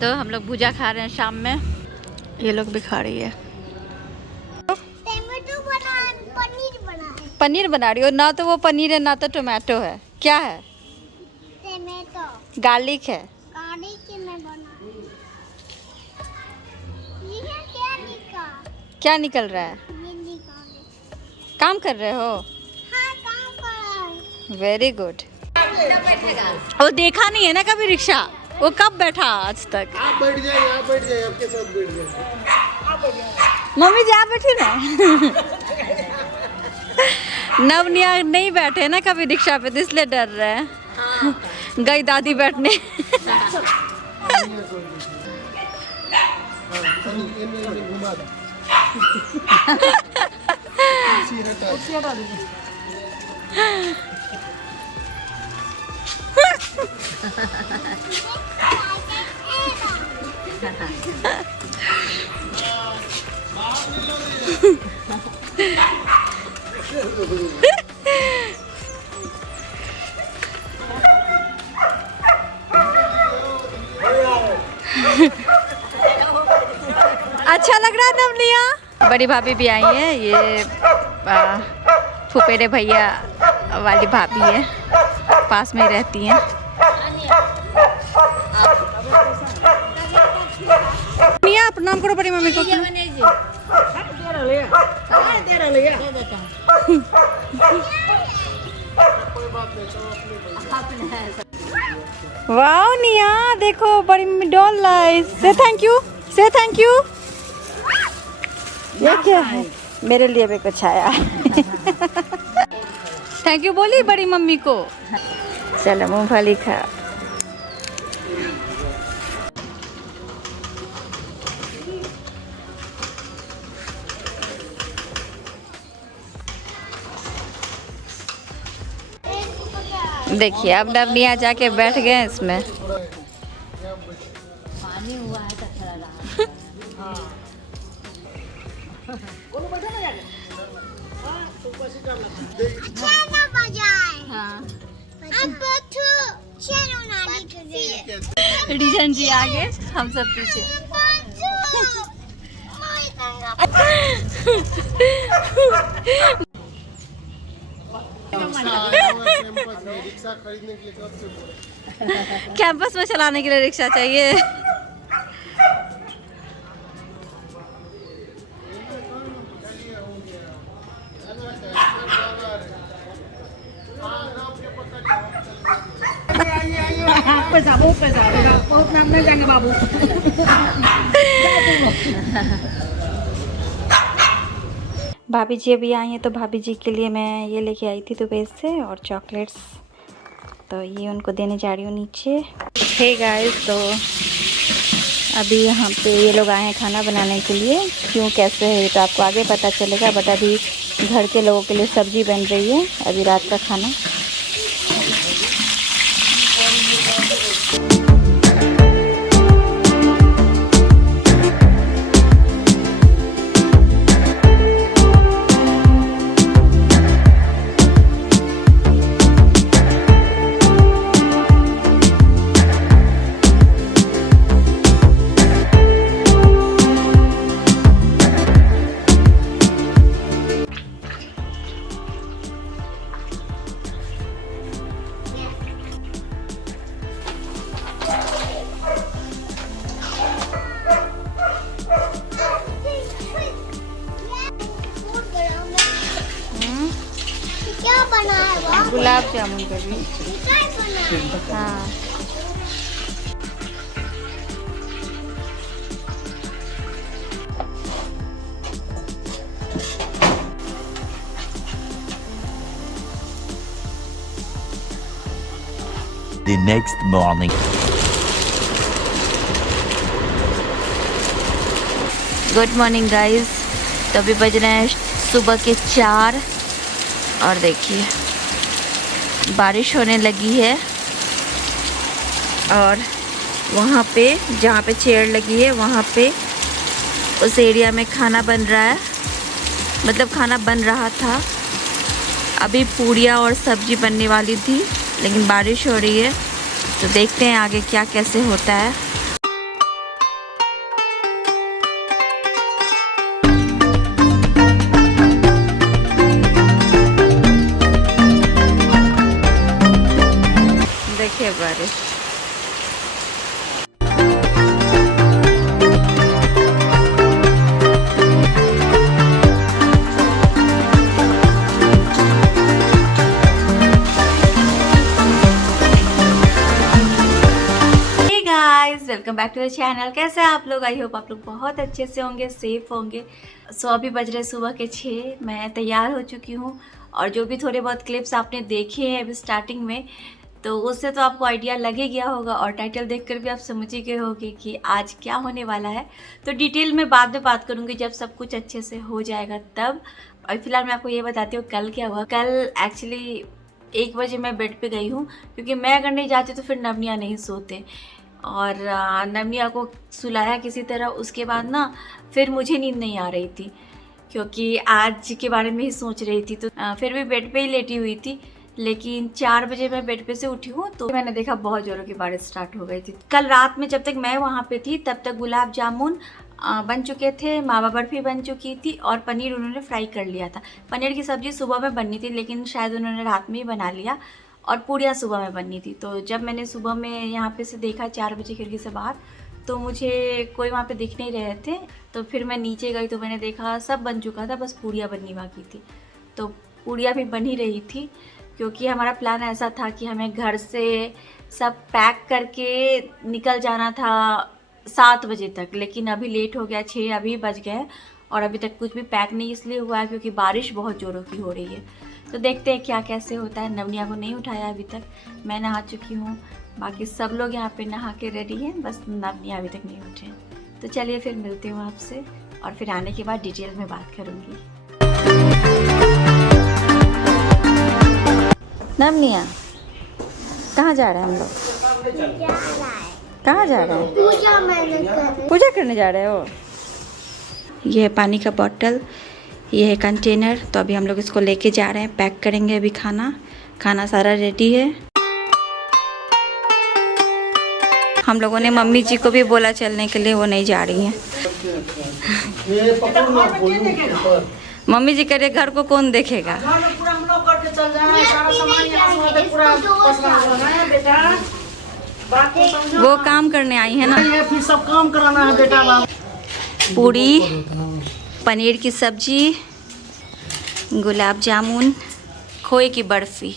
तो हम लोग भुजा खा रहे हैं शाम में, ये लोग भी खा रही है। पनीर बना रही हो ना? तो वो पनीर है ना तो टोमेटो है। क्या है? टोमेटो। गार्लिक है। गार्लिक में बना। ये क्या निकल? क्या निकल रहा है? ये निकाले। काम कर रहे हो? हाँ, काम कर रहा हूँ। Very good. वो देखा नहीं है ना कभी रिक्शा, वो कब बैठा आज तक? आप बैठ जाइए, आप बैठ जाइए, आपके साथ बैठ जाइए। मम्मी जी आप बैठी ना। नवनिया नहीं बैठे ना कभी रिक्शा पे, तो इसलिए डर रहे हैं। गई दादी बैठने। घुमा दो। अच्छा लग रहा है नवनिया। बड़ी भाभी भी आई है, ये फुफेरे भैया वाली भाभी है, पास में रहती हैं। मिया प्रणाम करो बड़ी मम्मी को। वाह निया देखो बड़ी मम्मी डॉल लाई। से थैंक यू, से थैंक यू। ये क्या है? मेरे लिए भी कुछ आया। थैंक यू बोली बड़ी मम्मी को। चलो मूंगफली खा। देखिए अब नवनिया जाके बैठ गए इसमें। पानी हुआ है तो खड़ा रहा। रीजन जी आगे, हम सब पीछे। रिक्शा खरीदने के लिए कब से बोले? कैंपस में चलाने के लिए रिक्शा चाहिए। बाबू। भाभी जी अभी आई हैं, तो भाभी जी के लिए मैं ये लेके आई थी दुबई से, और चॉकलेट्स, तो ये उनको देने जा रही हूँ नीचे। हे गाइस, तो अभी यहाँ पे ये लोग आए हैं खाना बनाने के लिए। क्यों कैसे है तो आपको आगे पता चलेगा, बट अभी घर के लोगों के लिए सब्जी बन रही है, अभी रात का खाना। गुलाब जामुन कर रही। हाँ The next morning. Good morning guys. तो अभी बज रहे हैं सुबह के 4, और देखिए बारिश होने लगी है, और वहाँ पे जहाँ पे चेयर लगी है वहाँ पे उस एरिया में खाना बन रहा है, मतलब खाना बन रहा था। अभी पूड़ियाँ और सब्जी बनने वाली थी, लेकिन बारिश हो रही है, तो देखते हैं आगे क्या कैसे होता है। देखिए बारिश। Welcome back to the channel. कैसे हैं आप लोग? आई होप आप लोग बहुत अच्छे से होंगे, सेफ होंगे। सो अभी बज रहे सुबह के 6। मैं तैयार हो चुकी हूँ और जो भी थोड़े बहुत क्लिप्स आपने देखे हैं अभी स्टार्टिंग में, तो उससे तो आपको आइडिया लग ही गया होगा और टाइटल देखकर भी आप समझ ही गए होंगे कि आज क्या होने वाला है। तो डिटेल में बाद में बात करूँगी जब सब कुछ अच्छे से हो जाएगा तब। और फिलहाल मैं आपको ये बताती हूँ कल क्या हुआ। कल एक्चुअली 1 बजे मैं बेड पे गई हूँ, क्योंकि मैं अगर नहीं जाती तो फिर नवनिया नहीं सोते, और नवनिया को सुलाया किसी तरह। उसके बाद ना फिर मुझे नींद नहीं आ रही थी, क्योंकि आज के बारे में ही सोच रही थी। तो फिर भी बेड पे ही लेटी हुई थी, लेकिन 4 बजे मैं बेड पे से उठी हूँ तो मैंने देखा बहुत ज़ोरों की बारिश स्टार्ट हो गई थी। कल रात में जब तक मैं वहाँ पे थी तब तक गुलाब जामुन बन चुके थे, मावा बर्फ़ी बन चुकी थी और पनीर उन्होंने फ्राई कर लिया था। पनीर की सब्ज़ी सुबह में बननी थी, लेकिन शायद उन्होंने रात में ही बना लिया, और पूड़ियाँ सुबह में बननी थी। तो जब मैंने सुबह में यहाँ पे से देखा 4 बजे खिड़की से बाहर, तो मुझे कोई वहाँ पे दिख नहीं रहे थे। तो फिर मैं नीचे गई तो मैंने देखा सब बन चुका था, बस पूड़ियाँ बननी बाकी थी। तो पूड़ियाँ भी बन ही रही थी, क्योंकि हमारा प्लान ऐसा था कि हमें घर से सब पैक करके निकल जाना था 7 बजे तक, लेकिन अभी लेट हो गया, 6 अभी बज गए और अभी तक कुछ भी पैक नहीं इसलिए हुआ है क्योंकि बारिश बहुत ज़ोरों की हो रही है। तो देखते हैं क्या कैसे होता है। नवनिया को नहीं उठाया अभी तक, मैं नहा चुकी हूँ, बाकी सब लोग यहाँ पे नहा के रेडी हैं, बस नवनिया अभी तक नहीं उठे। तो चलिए फिर मिलती हूँ आपसे, और फिर आने के बाद डिटेल में बात करूँगी। नवनिया कहाँ जा रहे हैं हम लोग? कहाँ जा रहे हैं? पूजा करने जा रहे हो? ये है पानी का बॉटल, ये है कंटेनर। तो अभी हम लोग इसको लेके जा रहे हैं, पैक करेंगे। अभी खाना सारा रेडी है। हम लोगों ने मम्मी जी को भी बोला चलने के लिए, वो नहीं जा रही हैं। मम्मी जी कह रहे घर को कौन देखेगा? वो काम करने आई है ना, फिर सब काम कराना है बेटा। पूड़ी, पनीर की सब्जी, गुलाब जामुन, खोए की बर्फ़ी।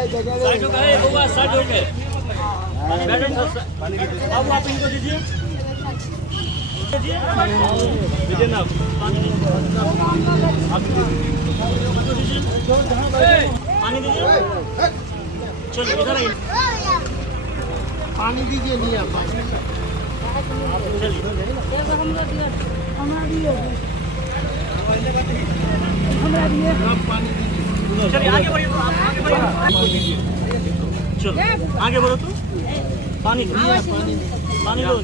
साइड हो गए होगा, साइड हो गए अब आप इनको दीजिए दीजिए ना पानी दीजिए चलो इधर आइए पानी दीजिए नहीं आप चलिए आगे बढ़िए चलो आगे बढ़ो तो पानी पानी लो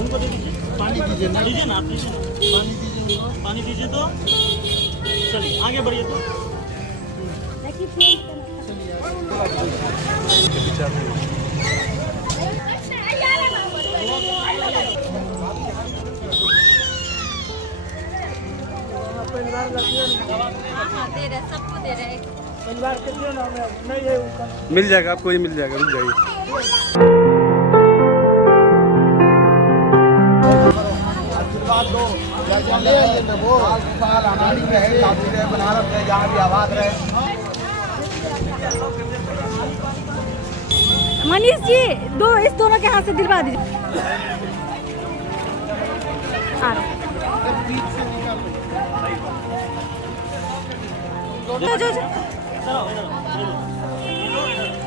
उनको दे दीजिए पानी दीजिए ना दीजिए ना आप दीजिए पानी दीजिए तो चलिए आगे बढ़िए तो सबको दे रहे मिल जाएगा, आपको ये मिल जाएगा, रुक जाइए। मनीष जी इस दोनों के हाथ से दिलवा दीजिए।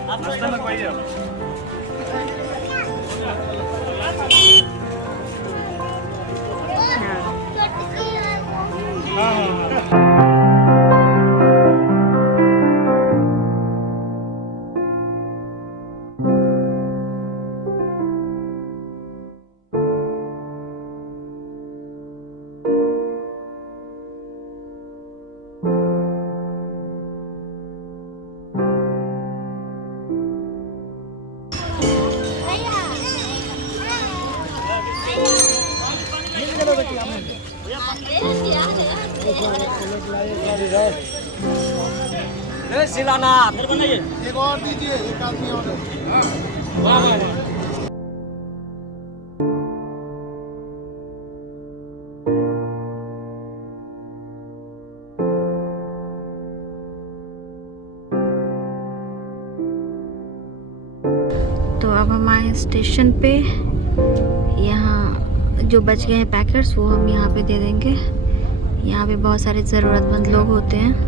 आप रास्ते में कोई है सिलाना एक और दीजिए, एक आदमी और तो अब हम आए स्टेशन पे। यहाँ जो बच गए हैं पैकेट्स वो हम यहाँ पे दे देंगे। यहाँ पे बहुत सारे ज़रूरतमंद लोग होते हैं।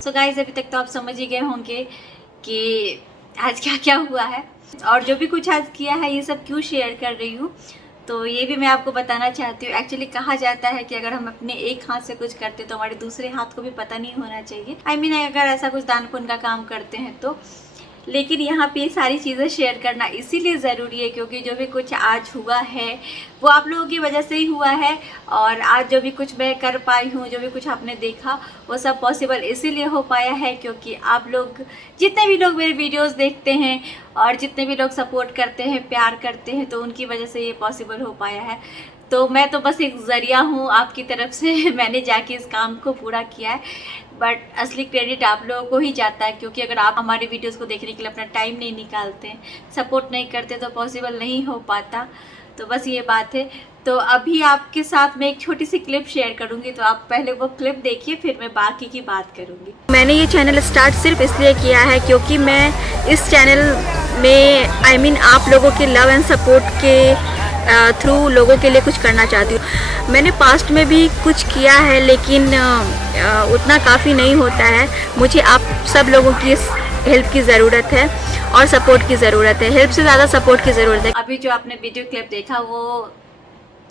सो गाइस अभी तक तो आप समझ ही गए होंगे कि आज क्या क्या हुआ है और जो भी कुछ आज किया है ये सब क्यों शेयर कर रही हूँ। तो ये भी मैं आपको बताना चाहती हूँ। एक्चुअली कहा जाता है कि अगर हम अपने एक हाथ से कुछ करते तो हमारे दूसरे हाथ को भी पता नहीं होना चाहिए। I mean, अगर ऐसा कुछ दान पुण्य का काम करते हैं तो। लेकिन यहाँ पे ये सारी चीज़ें शेयर करना इसीलिए ज़रूरी है क्योंकि जो भी कुछ आज हुआ है वो आप लोगों की वजह से ही हुआ है। और आज जो भी कुछ मैं कर पाई हूँ, जो भी कुछ आपने देखा वो सब पॉसिबल इसीलिए हो पाया है क्योंकि आप लोग जितने भी लोग मेरे वीडियोस देखते हैं और जितने भी लोग सपोर्ट करते हैं, प्यार करते हैं, तो उनकी वजह से ये पॉसिबल हो पाया है। तो मैं तो बस एक ज़रिया हूँ आपकी तरफ से। मैंने जाके इस काम को पूरा किया है, बट असली क्रेडिट आप लोगों को ही जाता है क्योंकि अगर आप हमारे वीडियोस को देखने के लिए अपना टाइम नहीं निकालते हैं, सपोर्ट नहीं करते तो पॉसिबल नहीं हो पाता। तो बस ये बात है। तो अभी आपके साथ मैं एक छोटी सी क्लिप शेयर करूंगी, तो आप पहले वो क्लिप देखिए, फिर मैं बाकी की बात करूंगी। मैंने ये चैनल स्टार्ट सिर्फ इसलिए किया है क्योंकि मैं इस चैनल में आप लोगों के लव एंड सपोर्ट के थ्रू लोगों के लिए कुछ करना चाहती हूँ। मैंने पास्ट में भी कुछ किया है लेकिन उतना काफ़ी नहीं होता है। मुझे आप सब लोगों की हेल्प की ज़रूरत है और सपोर्ट की ज़रूरत है। हेल्प से ज़्यादा सपोर्ट की ज़रूरत है। अभी जो आपने वीडियो क्लिप देखा वो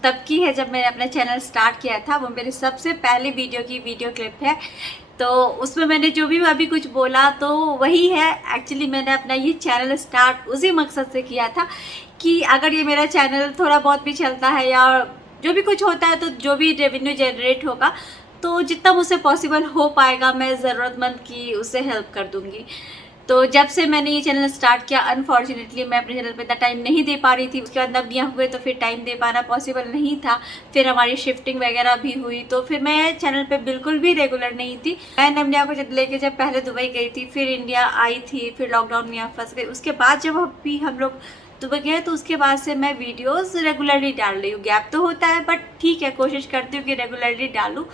तब की है जब मैंने अपना चैनल स्टार्ट किया था। वो मेरी सबसे पहली वीडियो की वीडियो क्लिप है। तो उसमें मैंने जो भी अभी कुछ बोला तो वही है। एक्चुअली मैंने अपना ये चैनल स्टार्ट उसी मकसद से किया था कि अगर ये मेरा चैनल थोड़ा बहुत भी चलता है या जो भी कुछ होता है तो जो भी रेवेन्यू जनरेट होगा तो जितना मुझसे पॉसिबल हो पाएगा मैं ज़रूरतमंद की उससे हेल्प कर दूँगी। तो जब से मैंने ये चैनल स्टार्ट किया अनफॉर्चुनेटली मैं अपने चैनल पे इतना टाइम नहीं दे पा रही थी। उसके बाद नवनिया हुए तो फिर टाइम दे पाना पॉसिबल नहीं था। फिर हमारी शिफ्टिंग वगैरह भी हुई तो फिर मैं चैनल पे बिल्कुल भी रेगुलर नहीं थी। मैं नवनिया को लेके जब पहले दुबई गई थी, फिर इंडिया आई थी, फिर लॉकडाउन में यहाँ फंस गई। उसके बाद जब अभी हम लोग दुबई गए तो उसके बाद से मैं वीडियोस रेगुलरली डाल रही हूँ। गैप तो होता है बट ठीक है, कोशिश करती हूँ कि रेगुलरली डालूँ।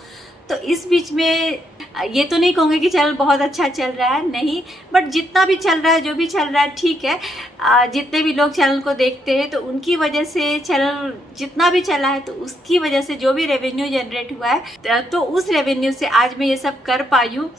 तो इस बीच में ये तो नहीं कहूँगी कि चैनल बहुत अच्छा चल रहा है, नहीं, बट जितना भी चल रहा है, जो भी चल रहा है ठीक है। जितने भी लोग चैनल को देखते हैं तो उनकी वजह से चैनल जितना भी चला है तो उसकी वजह से जो भी रेवेन्यू जनरेट हुआ है तो उस रेवेन्यू से आज मैं ये सब कर पाई हूँ।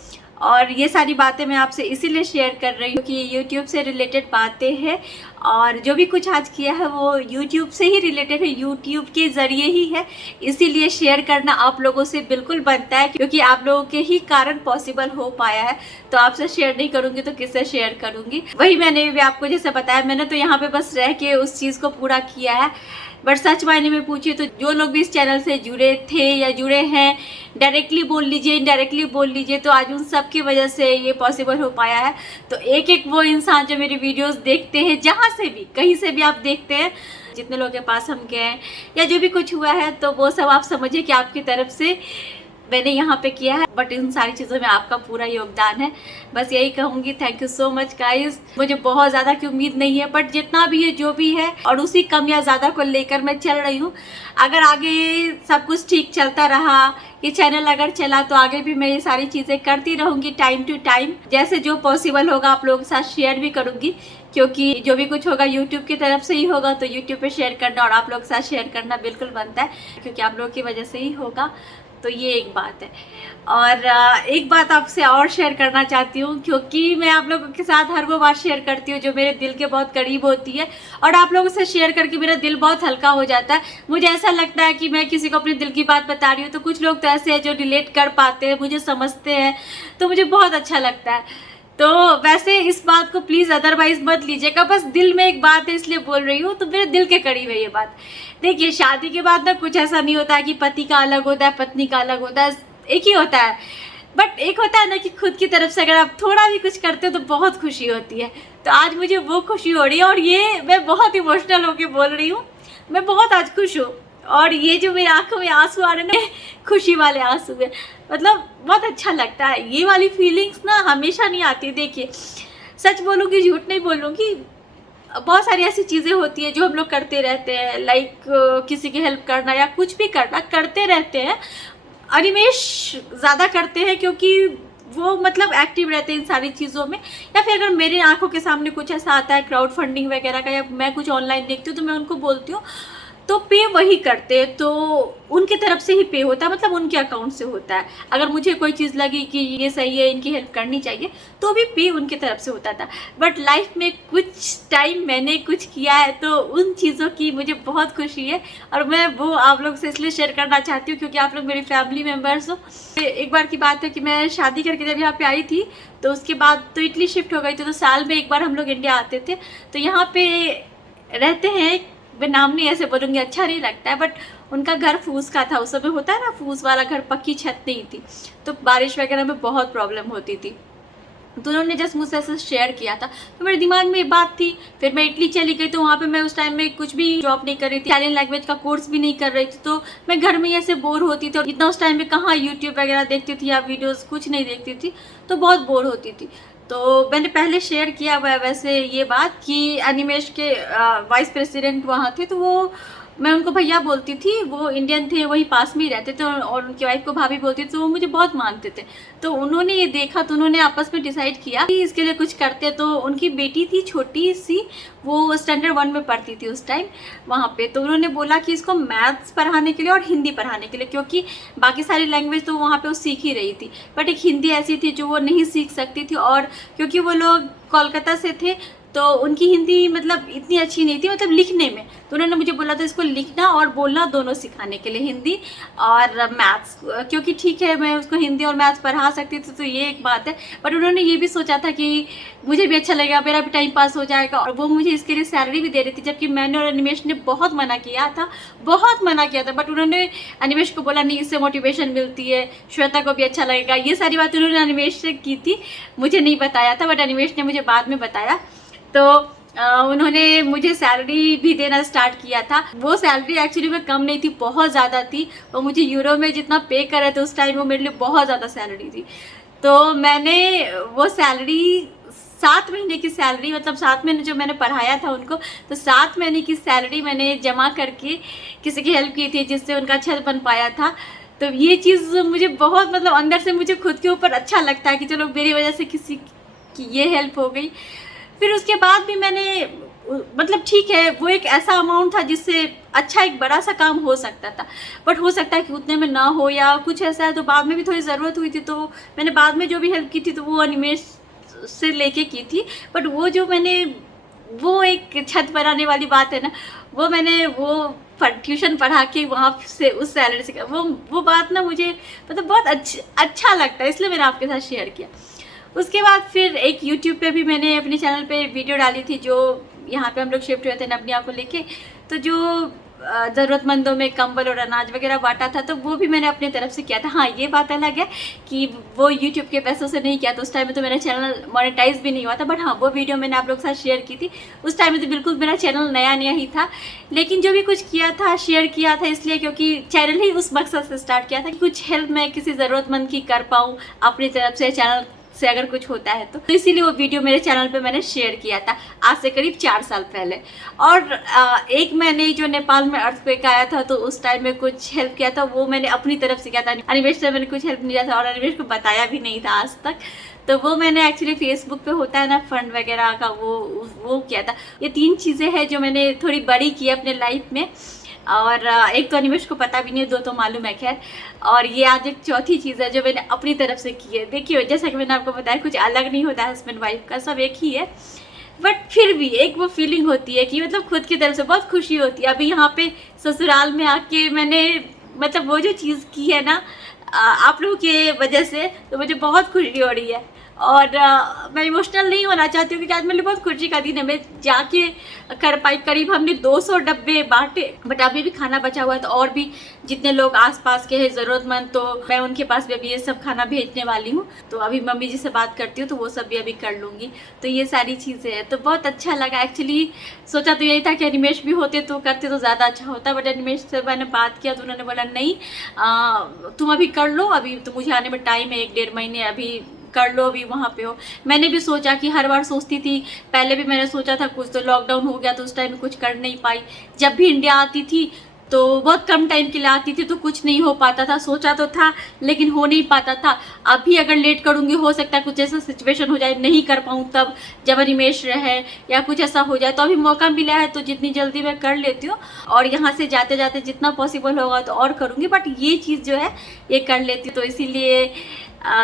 और ये सारी बातें मैं आपसे इसीलिए शेयर कर रही हूँ कि यूट्यूब से रिलेटेड बातें हैं और जो भी कुछ आज किया है वो यूट्यूब से ही रिलेटेड है, यूट्यूब के ज़रिए ही है। इसीलिए शेयर करना आप लोगों से बिल्कुल बनता है क्योंकि आप लोगों के ही कारण पॉसिबल हो पाया है। तो आपसे शेयर नहीं करूँगी तो किससे शेयर करूँगी। वही मैंने भी आपको जैसे बताया, मैंने तो यहाँ पे बस रह के उस चीज़ को पूरा किया है। बट सच मायने में पूछिए तो जो लोग भी इस चैनल से जुड़े थे या जुड़े हैं, डायरेक्टली बोल लीजिए, इनडायरेक्टली बोल लीजिए, तो आज उन सब की वजह से ये पॉसिबल हो पाया है। तो एक एक वो इंसान जो मेरी वीडियोस देखते हैं, जहाँ से भी कहीं से भी आप देखते हैं, जितने लोगों के पास हम गए या जो भी कुछ हुआ है तो वो सब आप समझिए कि आपकी तरफ से मैंने यहाँ पे किया है। बट इन सारी चीज़ों में आपका पूरा योगदान है। बस यही कहूँगी, thank you so much guys. मुझे बहुत ज़्यादा की उम्मीद नहीं है बट जितना भी है जो भी है और उसी कम या ज़्यादा को लेकर मैं चल रही हूँ। अगर आगे सब कुछ ठीक चलता रहा, ये चैनल अगर चला तो आगे भी मैं ये सारी चीज़ें करती रहूँगी टाइम टू टाइम। जैसे जो पॉसिबल होगा आप लोगों के साथ शेयर भी करूँगी क्योंकि जो भी कुछ होगा यूट्यूब की तरफ से ही होगा। तो यूट्यूब पे शेयर करना और आप लोगों के साथ शेयर करना बिल्कुल बनता है क्योंकि आप लोगों की वजह से ही होगा। तो ये एक बात है। और एक बात आपसे और शेयर करना चाहती हूँ क्योंकि मैं आप लोगों के साथ हर वो बात शेयर करती हूँ जो मेरे दिल के बहुत करीब होती है और आप लोगों से शेयर करके मेरा दिल बहुत हल्का हो जाता है। मुझे ऐसा लगता है कि मैं किसी को अपने दिल की बात बता रही हूँ तो कुछ लोग तो ऐसे हैं जो रिलेट कर पाते हैं, मुझे समझते हैं, तो मुझे बहुत अच्छा लगता है। तो वैसे इस बात को प्लीज़ अदरवाइज मत लीजिएगा, बस दिल में एक बात है इसलिए बोल रही हूँ। तो मेरे दिल के करीब है ये बात। देखिए, शादी के बाद ना कुछ ऐसा नहीं होता है कि पति का अलग होता है, पत्नी का अलग होता है, एक ही होता है। बट एक होता है ना कि खुद की तरफ से अगर आप थोड़ा भी कुछ करते हो तो बहुत खुशी होती है। तो आज मुझे वो खुशी हो रही है और ये मैं बहुत इमोशनल होकर बोल रही हूँ। मैं बहुत आज खुश हूँ और ये जो मेरी आंखों में आंसू आ रहे हैं ना, खुशी वाले आंसू है। मतलब बहुत अच्छा लगता है। ये वाली फीलिंग्स ना हमेशा नहीं आती। देखिए, सच बोलूँगी, झूठ नहीं बोलूँगी, बहुत सारी ऐसी चीज़ें होती है जो हम लोग करते रहते हैं, लाइक किसी की हेल्प करना या कुछ भी करना करते रहते हैं। अनिमेश ज़्यादा करते हैं क्योंकि वो मतलब एक्टिव रहते हैं इन सारी चीज़ों में। या फिर अगर मेरी आंखों के सामने कुछ ऐसा आता है क्राउड फंडिंग वगैरह का या मैं कुछ ऑनलाइन देखती हूँ तो मैं उनको बोलती हूँ तो पे वही करते हैं। तो उनकी तरफ से ही पे होता है, मतलब उनके अकाउंट से होता है। अगर मुझे कोई चीज़ लगी कि ये सही है, इनकी हेल्प करनी चाहिए, तो भी पे उनकी तरफ से होता था। बट लाइफ में कुछ टाइम मैंने कुछ किया है तो उन चीज़ों की मुझे बहुत खुशी है और मैं वो आप लोग से इसलिए शेयर करना चाहती हूँ क्योंकि आप लोग मेरी फैमिली मेम्बर्स हो। एक बार की बात है कि मैं शादी करके जब यहाँ पे आई थी तो उसके बाद तो इटली शिफ्ट हो गई थी। तो साल में एक बार हम लोग इंडिया आते थे। तो यहाँ पे रहते हैं, मैं नाम नहीं ऐसे बोलूँगी, अच्छा नहीं लगता है, बट उनका घर फूस का था। उस समय होता है ना फूस वाला घर, पक्की छत नहीं थी तो बारिश वगैरह में बहुत प्रॉब्लम होती थी। तो उन्होंने जस्ट मुझसे ऐसे शेयर किया था तो मेरे दिमाग में ये बात थी। फिर मैं इटली चली गई तो वहाँ पे मैं उस टाइम में कुछ भी जॉब नहीं कर रही थी, इटालियन लैंग्वेज का कोर्स भी नहीं कर रही थी। तो मैं घर में ऐसे बोर होती थी और इतना उस टाइम में कहाँ यूट्यूब वगैरह देखती थी या वीडियोज़ कुछ नहीं देखती थी, तो बहुत बोर होती थी। तो मैंने पहले शेयर किया हुआ है वैसे ये बात कि अनिमेश के वाइस प्रेसिडेंट वहाँ थे तो वो मैं उनको भैया बोलती थी, वो इंडियन थे, वही पास में ही रहते थे, और उनकी वाइफ को भाभी बोलती थी, तो वो मुझे बहुत मानते थे। तो उन्होंने ये देखा तो उन्होंने आपस में डिसाइड किया कि इसके लिए कुछ करते। तो उनकी बेटी थी छोटी सी, वो स्टैंडर्ड 1 में पढ़ती थी उस टाइम वहाँ पे। तो उन्होंने बोला कि इसको मैथ्स पढ़ाने के लिए और हिंदी पढ़ाने के लिए, क्योंकि बाकी सारी लैंग्वेज तो वहाँ पे वो सीख ही रही थी, बट एक हिंदी ऐसी थी जो वो नहीं सीख सकती थी। और क्योंकि वो लोग कोलकाता से थे तो उनकी हिंदी मतलब इतनी अच्छी नहीं थी, मतलब लिखने में। तो उन्होंने मुझे बोला था इसको लिखना और बोलना दोनों सिखाने के लिए, हिंदी और मैथ्स, क्योंकि ठीक है मैं उसको हिंदी और मैथ्स पढ़ा सकती थी, तो ये एक बात है। बट उन्होंने ये भी सोचा था कि मुझे भी अच्छा लगेगा, मेरा भी टाइम पास हो जाएगा, और वो मुझे इसके लिए सैलरी भी दे रही थी। जबकि मैंने और अनिमेश ने बहुत मना किया था, बट उन्होंने अनिमेश को बोला नहीं, इससे मोटिवेशन मिलती है, श्वेता को भी अच्छा लगेगा। ये सारी बातें उन्होंने अनिमेश से की थी, मुझे नहीं बताया था, बट अनिमेश ने मुझे बाद में बताया। तो उन्होंने मुझे सैलरी भी देना स्टार्ट किया था। वो सैलरी एक्चुअली में कम नहीं थी, बहुत ज़्यादा थी। वो मुझे यूरो में जितना पे कर रहे थे उस टाइम, वो मेरे लिए बहुत ज़्यादा सैलरी थी। तो मैंने वो सैलरी 7 महीने की सैलरी, मतलब 7 महीने जो मैंने पढ़ाया था उनको, तो 7 महीने की सैलरी मैंने जमा करके किसी की हेल्प की थी, जिससे उनका छत बन पाया था। तो ये चीज़ मुझे बहुत, मतलब अंदर से मुझे खुद के ऊपर अच्छा लगता है कि चलो मेरी वजह से किसी की ये हेल्प हो गई। फिर उसके बाद भी मैंने, मतलब ठीक है वो एक ऐसा अमाउंट था जिससे अच्छा एक बड़ा सा काम हो सकता था, बट हो सकता है कि उतने में ना हो या कुछ ऐसा है। तो बाद में भी थोड़ी ज़रूरत हुई थी, तो मैंने बाद में जो भी हेल्प की थी तो वो अनिमेश से लेके की थी। बट वो जो मैंने, वो एक छत बनाने वाली बात है ना, वो मैंने वो ट्यूशन पढ़ा के वहाँ से उस सैलरी से, वो बात ना मुझे मतलब बहुत अच्छा लगता है, इसलिए मैंने आपके साथ शेयर किया। उसके बाद फिर एक YouTube पे भी मैंने अपने चैनल पे वीडियो डाली थी, जो यहाँ पे हम लोग शिफ्ट हुए थे नबनिया को लेके, तो जो ज़रूरतमंदों में कंबल और अनाज वगैरह बांटा था, तो वो भी मैंने अपनी तरफ से किया था। हाँ, ये बात अलग है कि वो YouTube के पैसों से नहीं किया, तो उस टाइम में तो मेरा चैनल मोनेटाइज भी नहीं हुआ था। बट हाँ, वो वीडियो मैंने आप लोग के साथ शेयर की थी। उस टाइम में तो बिल्कुल मेरा चैनल नया ही था, लेकिन जो भी कुछ किया था शेयर किया था इसलिए क्योंकि चैनल ही उस मकसद से स्टार्ट किया था कि कुछ हेल्प मैं किसी ज़रूरतमंद की कर पाऊँ अपनी तरफ से, चैनल से अगर कुछ होता है तो इसीलिए वो वीडियो मेरे चैनल पे मैंने शेयर किया था आज से करीब 4 साल पहले। और एक मैंने जो नेपाल में अर्थक्वेक आया था तो उस टाइम में कुछ हेल्प किया था, वो मैंने अपनी तरफ से किया था। अनिमेश से मैंने कुछ हेल्प नहीं किया था और अनिमेश को बताया भी नहीं था आज तक। तो वो मैंने एक्चुअली फेसबुक पे होता है ना फंड वगैरह का, वो किया था। ये 3 चीज़ें हैं जो मैंने थोड़ी बड़ी की अपने लाइफ में, और एक तो अनिमेश को पता भी नहीं है, 2 तो मालूम है खैर, और ये आज एक चौथी चीज़ है जो मैंने अपनी तरफ से की है। देखिए जैसा कि मैंने आपको बताया कुछ अलग नहीं होता है, हस्बैंड वाइफ का सब एक ही है, बट फिर भी एक वो फीलिंग होती है कि मतलब खुद की तरफ से बहुत खुशी होती है। अभी यहाँ पे ससुराल में आके मैंने मतलब वो जो चीज़ की है ना आप लोगों के वजह से, तो मुझे बहुत खुशी हो रही है। और मैं इमोशनल नहीं होना चाहती हूँ क्योंकि आज मेरे लिए बहुत खुशी का दिन है। मैं जाके कर पाई, करीब हमने 200 डब्बे बांटे, बट अभी भी खाना बचा हुआ है। तो और भी जितने लोग आसपास के हैं ज़रूरतमंद, तो मैं उनके पास भी अभी ये सब खाना भेजने वाली हूँ। तो अभी मम्मी जी से बात करती हूँ तो वो सब भी अभी कर लूँगी। तो ये सारी चीज़ें हैं, तो बहुत अच्छा लगा। एक्चुअली सोचा तो यही था कि अनिमेश भी होते तो करते तो ज़्यादा अच्छा होता, बट अनिमेश से मैंने बात किया तो उन्होंने बोला नहीं तुम अभी कर लो, अभी तो मुझे आने में टाइम है 1-1.5 महीने, अभी कर लो, अभी वहाँ पे हो। मैंने भी सोचा कि हर बार सोचती थी, पहले भी मैंने सोचा था कुछ, तो लॉकडाउन हो गया तो उस टाइम में कुछ कर नहीं पाई। जब भी इंडिया आती थी तो बहुत कम टाइम के लिए आती थी तो कुछ नहीं हो पाता था, सोचा तो था लेकिन हो नहीं पाता था। अभी अगर लेट करूँगी हो सकता है कुछ ऐसा सिचुएशन हो जाए नहीं कर पाऊँ, तब जब अनिमेश रहे या कुछ ऐसा हो जाए। तो अभी मौका मिला है तो जितनी जल्दी मैं कर लेती हूँ, और यहाँ से जाते जाते जितना पॉसिबल होगा तो और करूँगी, बट ये चीज़ जो है ये कर लेती हूँ। तो इसीलिए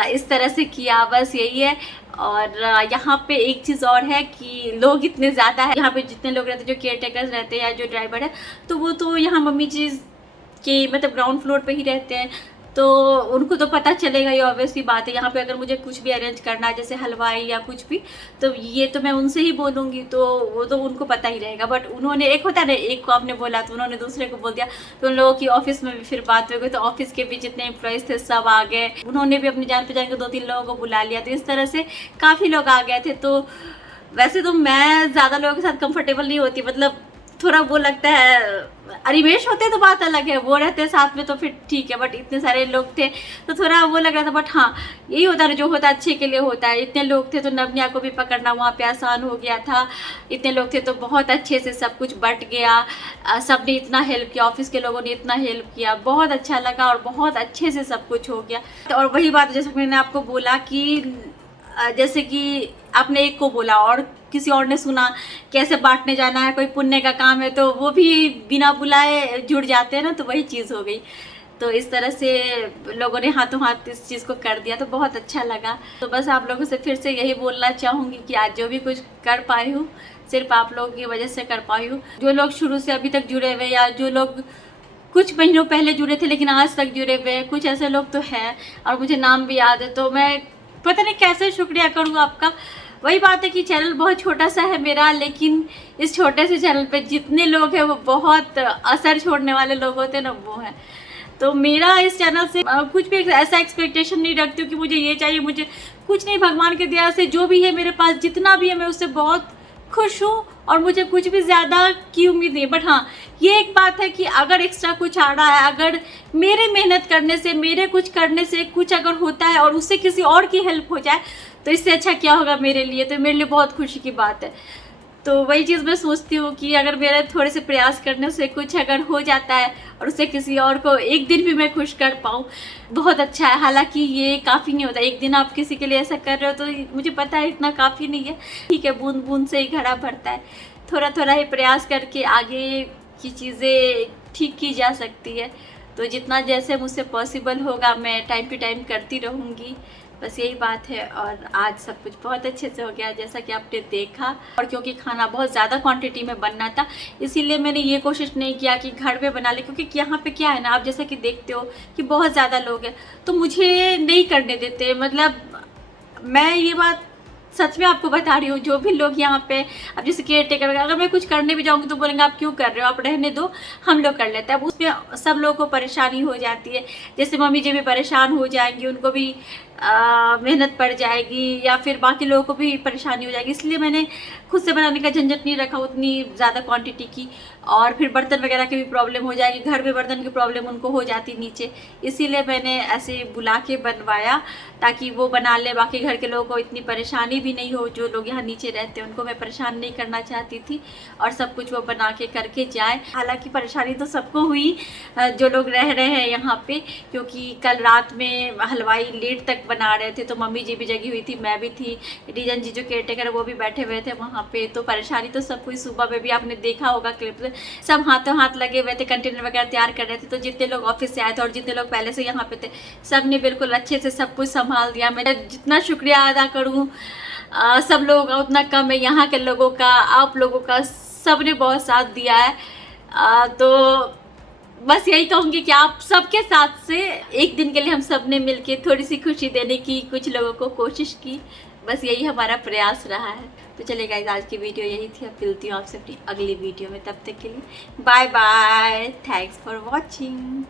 इस तरह से किया, बस यही है। और यहाँ पे एक चीज़ और है कि लोग इतने ज़्यादा है यहाँ पे, जितने लोग रहते हैं जो केयर टेकर्स रहते हैं या जो ड्राइवर है, तो वो तो यहाँ मम्मी जी के मतलब ग्राउंड फ्लोर पे ही रहते हैं, तो उनको तो पता चलेगा, ये ऑब्वियसली बात है। यहाँ पे अगर मुझे कुछ भी अरेंज करना है जैसे हलवाई या कुछ भी, तो ये तो मैं उनसे ही बोलूँगी, तो वो तो उनको पता ही रहेगा। बट उन्होंने, एक होता है ना, एक को आपने बोला तो उन्होंने दूसरे को बोल दिया, तो उन लोगों की ऑफिस में भी फिर बात हो गई, तो ऑफिस के भी जितने एम्प्लॉयज़ थे सब आ गए, उन्होंने भी अपनी जान पहचान के 2-3 लोगों को बुला लिया, तो इस तरह से काफ़ी लोग आ गए थे। तो वैसे तो मैं ज़्यादा लोगों के साथ कंफर्टेबल नहीं होती, मतलब थोड़ा वो लगता है, अनिमेश होते तो बात अलग है, वो रहते साथ में तो फिर ठीक है, बट इतने सारे लोग थे तो थोड़ा वो लग रहा था। बट हाँ, यही होता है, जो होता है अच्छे के लिए होता है। इतने लोग थे तो नवनिया को भी पकड़ना वहाँ पे आसान हो गया था। इतने लोग थे तो बहुत अच्छे से सब कुछ बट गया। सबने इतना हेल्प किया, ऑफिस के लोगों ने इतना हेल्प किया, बहुत अच्छा लगा और बहुत अच्छे से सब कुछ हो गया। और वही बात जैसे मैंने आपको बोला कि जैसे कि आपने एक को बोला और किसी और ने सुना कैसे बांटने जाना है, कोई पुण्य का काम है, तो वो भी बिना बुलाए जुड़ जाते हैं ना, तो वही चीज़ हो गई। तो इस तरह से लोगों ने हाथों हाथ इस चीज़ को कर दिया, तो बहुत अच्छा लगा। तो बस आप लोगों से फिर से यही बोलना चाहूँगी कि आज जो भी कुछ कर पाई हूँ सिर्फ आप लोगों की वजह से कर पाई हूँ। जो लोग शुरू से अभी तक जुड़े हुए, या जो लोग कुछ महीनों पहले जुड़े थे लेकिन आज तक जुड़े हुए, कुछ ऐसे लोग तो हैं और मुझे नाम भी याद है, तो मैं पता नहीं कैसे शुक्रिया करूँ आपका। वही बात है कि चैनल बहुत छोटा सा है मेरा, लेकिन इस छोटे से चैनल पे जितने लोग हैं वो बहुत असर छोड़ने वाले लोग होते हैं ना, वो हैं। तो मेरा इस चैनल से कुछ भी ऐसा एक्सपेक्टेशन नहीं रखती हूँ कि मुझे ये चाहिए, मुझे कुछ नहीं। भगवान के दया से जो भी है मेरे पास, जितना भी है, मैं उससे बहुत खुश हूँ और मुझे कुछ भी ज़्यादा की उम्मीद नहीं। बट हाँ, ये एक बात है कि अगर एक्स्ट्रा कुछ आ रहा है, अगर मेरे मेहनत करने से, मेरे कुछ करने से कुछ अगर होता है और उससे किसी और की हेल्प हो जाए, तो इससे अच्छा क्या होगा मेरे लिए। तो मेरे लिए बहुत खुशी की बात है। तो वही चीज़ मैं सोचती हूँ कि अगर मेरे थोड़े से प्रयास करने से कुछ अगर हो जाता है और उससे किसी और को एक दिन भी मैं खुश कर पाऊँ, बहुत अच्छा है। हालांकि ये काफ़ी नहीं होता, एक दिन आप किसी के लिए ऐसा कर रहे हो तो मुझे पता है इतना काफ़ी नहीं है। ठीक है, बूंद बूंद से ही घड़ा भरता है। थोड़ा थोड़ा ही प्रयास करके आगे की चीज़ें ठीक की जा सकती है। तो जितना जैसे मुझसे पॉसिबल होगा मैं टाइम टू टाइम करती रहूँगी, बस यही बात है। और आज सब कुछ बहुत अच्छे से हो गया जैसा कि आपने देखा। और क्योंकि खाना बहुत ज़्यादा क्वांटिटी में बनना था, इसीलिए मैंने ये कोशिश नहीं किया कि घर पे बना ले, क्योंकि यहाँ पे क्या है ना, आप जैसा कि देखते हो कि बहुत ज़्यादा लोग हैं, तो मुझे नहीं करने देते। मतलब मैं ये बात सच में आपको बता रही हूँ, जो भी लोग यहाँ पे अब जैसे केयर टेकर वगैरह, अगर मैं कुछ करने भी जाऊँगी तो बोलेंगे आप क्यों कर रहे हो, आप रहने दो, हम लोग कर लेते हैं। अब उसमें सब लोगों को परेशानी हो जाती है। जैसे मम्मी जी भी परेशान हो जाएंगी, उनको भी मेहनत पड़ जाएगी, या फिर बाकी लोगों को भी परेशानी हो जाएगी। इसलिए मैंने खुद से बनाने का झंझट नहीं रखा उतनी ज़्यादा क्वांटिटी की। और फिर बर्तन वगैरह की भी प्रॉब्लम हो जाएगी, घर में बर्तन की प्रॉब्लम उनको हो जाती नीचे, इसीलिए मैंने ऐसे बुला के बनवाया ताकि वो बना ले, बाकी घर के लोगों को इतनी परेशानी भी नहीं हो। जो लोग यहाँ नीचे रहते हैं उनको मैं परेशान नहीं करना चाहती थी, और सब कुछ वो बना के करके जाए। हालांकि परेशानी तो सबको हुई जो लोग रह रहे हैं यहाँ पे, क्योंकि कल रात में हलवाई लेट तक बना रहे थे, तो मम्मी जी भी जगी हुई थी, मैं भी थी, रीजन जी जो केयरटेकर वो भी बैठे हुए थे वहाँ पे। तो परेशानी तो सब हुई। सुबह में भी आपने देखा होगा क्लिप, सब हाथों हाथ लगे हुए थे, कंटेनर वगैरह तैयार कर रहे थे। तो जितने लोग ऑफिस से आए थे और जितने लोग पहले से यहाँ पे थे, सब ने बिल्कुल अच्छे से सब कुछ संभाल दिया। मैं जितना शुक्रिया अदा करूँ सब लोगों का उतना कम है। यहाँ के लोगों का, आप लोगों का, सब ने बहुत साथ दिया है। तो बस यही कहूँगी कि आप सबके साथ से एक दिन के लिए हम सब ने मिलके थोड़ी सी खुशी देने की कुछ लोगों को कोशिश की, बस यही हमारा प्रयास रहा है। तो चलिए गाइस, आज की वीडियो यही थी। अब मिलती हूँ आपसे अपनी अगली वीडियो में, तब तक के लिए bye bye, thanks for watching.